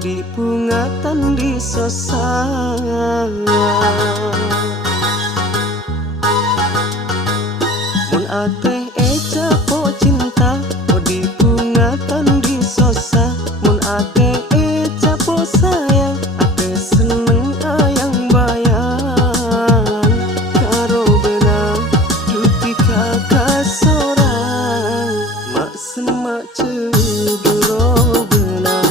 di pungatan di sosa. Mun ateh eca po cinta, di pungatan di sosa. Mun ateh eca po sayang, ateh seneng ayang bayang. Karo benang duti kakak sorang, mak semak ceduro benang.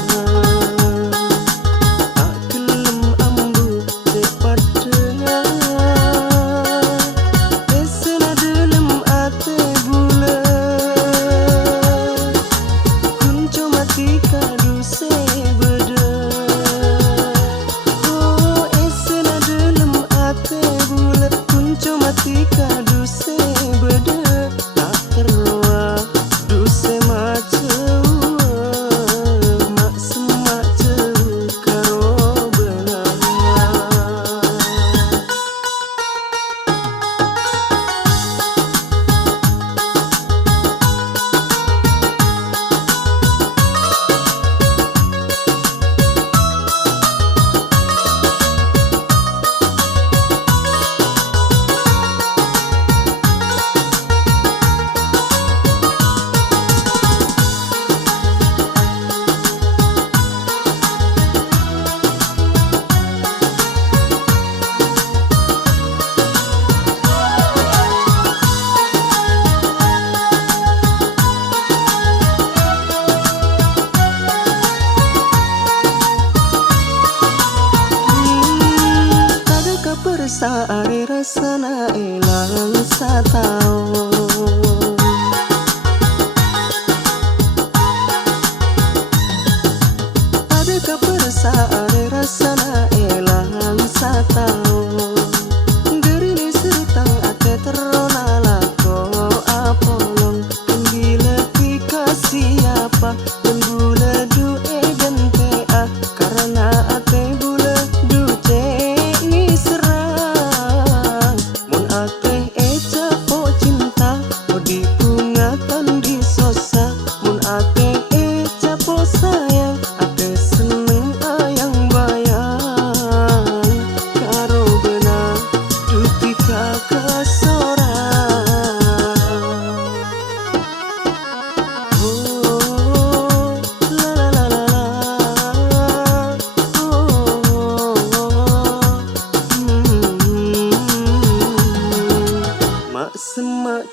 Saari rasana elang satao, adakah persaari rasana elang satao. Gerini sertang ate terona lako apolong, bila tika siapa dan bula du dan tea, karena ate bula du ni serang. Mun ateh eca po cinta, di pungatan di sosa. Mun ateh eca po sayang, ateh seneng ayang bayang. Karo benang duti kakak sorang. Oh, la la la la la. Oh, mak semak